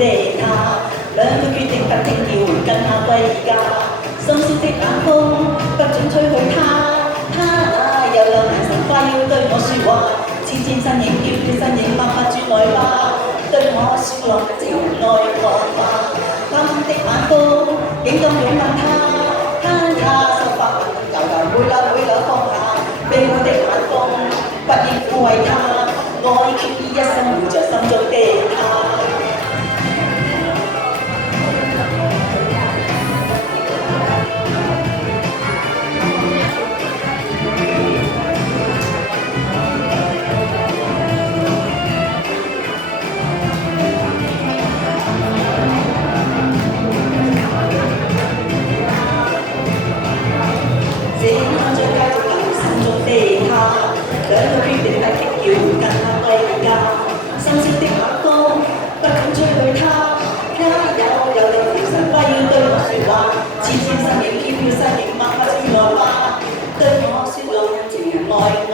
地他，兩個決定不聽要跟他歸家。深宵的冷風不准吹去他，他那又有眼神快要對我説話，纖纖身影飄飄身影默默轉來吧，對我説落情愛講話。貪貪的眼風竟當擁吻他，他手法悠悠每縷放下，被我的眼風不應撫慰他，愛決意一生護着心中的他。兩個決定不聽要跟他歸家，深宵的晚風不敢吹去他，他有眼神快要對我説話，纖纖身影飄飄身影默默轉來吧，對我説落情愛。